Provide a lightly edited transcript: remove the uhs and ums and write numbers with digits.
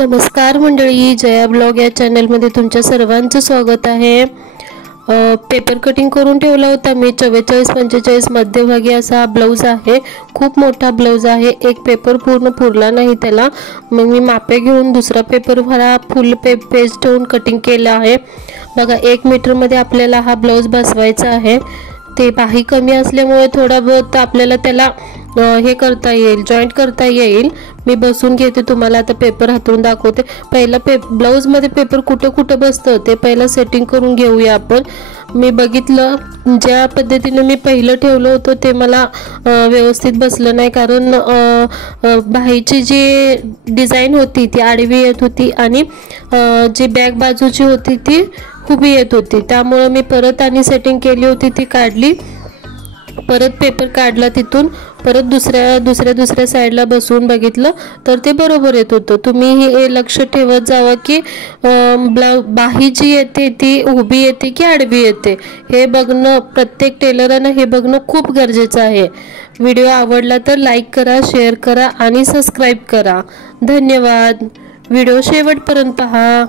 नमस्कार मंडळी, जया ब्लॉग या चॅनलमध्ये तुमच्या सर्वांचं स्वागत आहे। पेपर कटिंग करून ठेवला होता मी 44-45 मध्यभागी असा ब्लाउज आहे। खूप मोठा ब्लाउज आहे, एक पेपर पूर्ण पुरला नाही त्याला, मग मी मापे घेऊन दुसरा पेपर भरा फुल पेज ठेवून कटिंग केला आहे। बघा 1 मीटर मध्ये आपल्याला हा ब्लाउज बसवायचा आहे। ते बाही कमी असल्यामुळे थोडा बहुत आपल्याला त्याला हे करता येईल, जॉइंट करता येईल। मी बसून घेते, तुम्हाला आता पेपर हातरून दाखवते। पहिला ब्लाउज मध्ये पेपर कुठे बसतं ते पहिला सेटिंग करून घेऊया आपण। मी बघितलं ज्या पद्धतीने मी पहिलं ठेवलं होतं ते मला व्यवस्थित बसलं नाही, कारण बाहीची जी डिझाइन होती ती आडवी येत होती आणि जी बॅक बाजूची होती ती उभी येत होती। त्यामुळे मी परत आणि सेटिंग केली होती, ती काढली, परत पेपर काढला तिथून, परत दुसऱ्या साइडला बसवून बघितलं तर ते बरोबर येत होतं। तुम्ही हे लक्ष ठेवत जावा की बाही जी येते ती उभी येते की आडवी येते हे बघणं, प्रत्येक टेलरांना हे बघणं खूप गरजेचं आहे। व्हिडिओ आवडला तर लाईक करा, शेअर करा आणि सबस्क्राइब करा। धन्यवाद। व्हिडिओ शेवटपर्यंत पहा।